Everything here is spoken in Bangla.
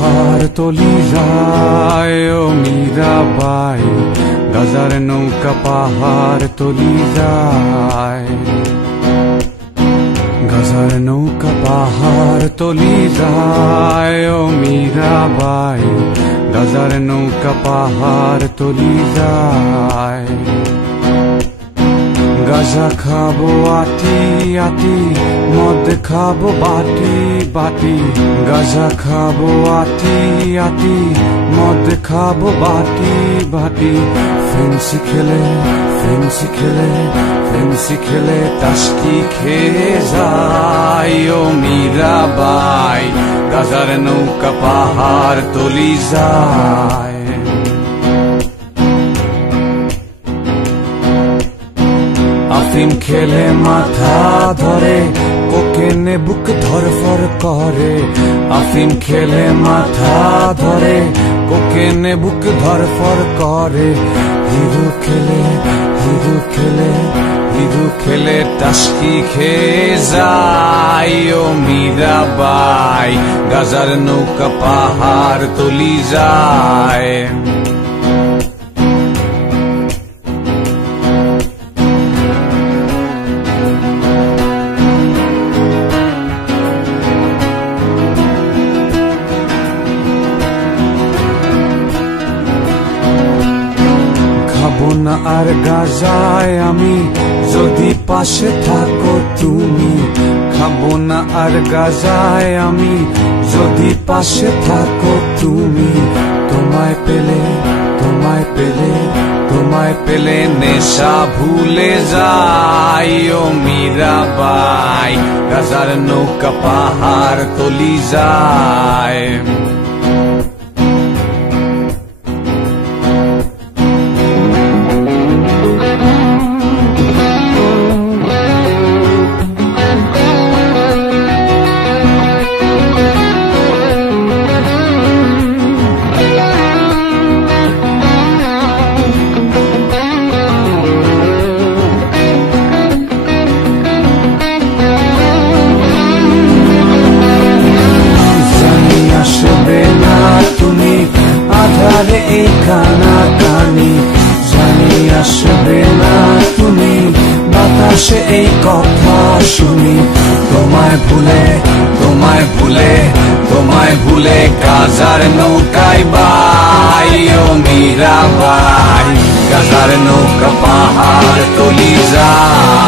পাহাড় তলি যায় ও মীরাবাই, গাজার নৌকা পাহাড় তলি যায়। গাজার নৌকা পাহাড় তলি যায় ও মীরাবাই, গাজার নৌকা পাহাড় তলি যায়। গাজা খাবো আটি আটি, মদ খাবো বাটি বাটি। গাজা খাবো আটি আটি, মদ খাবো বাটি বাটি। ফেন্সি খেলে ফেন্সি খেলে ফেন্সি খেলে টাস্কি খেয়ে যায় ও মীরাবাই, গাজার নৌকা পাহাড় তলি যায়। আফিম খেলে মাথা ধরে, কোকেনে বুক ধরফর করে। আফিম খেলে মাথা ধরে, কোকেনে বুক ধরফর করে। হিরো খেলে হিরো খেলে হিরো খেলে টাস্কি খেয়ে যায় ও মীরাবাই, গাজার নৌকা পাহাড় তলি যায়। খাবো না আর গাজায় আমি, যদি পাশে থাকো তুমি। খাবো না আর গাজায় আমি, যদি পাশে থাকো তুমি। তোমায় পেলে তোমায় পেলে তোমায় পেলে নেশা ভুলে যাই ও মীরাবাই, গাজার নৌকা পাহাড় তলি যায়। এই কানাকানি জানি আসবে না তুমি, বাতাসে এই কথা শুনি। তোমায় ভুলে তোমায় ভুলে তোমায় ভুলে গাজার নৌকায় বাই ও মীরাবাই, গাজার নৌকা পাহাড় তলি যায়।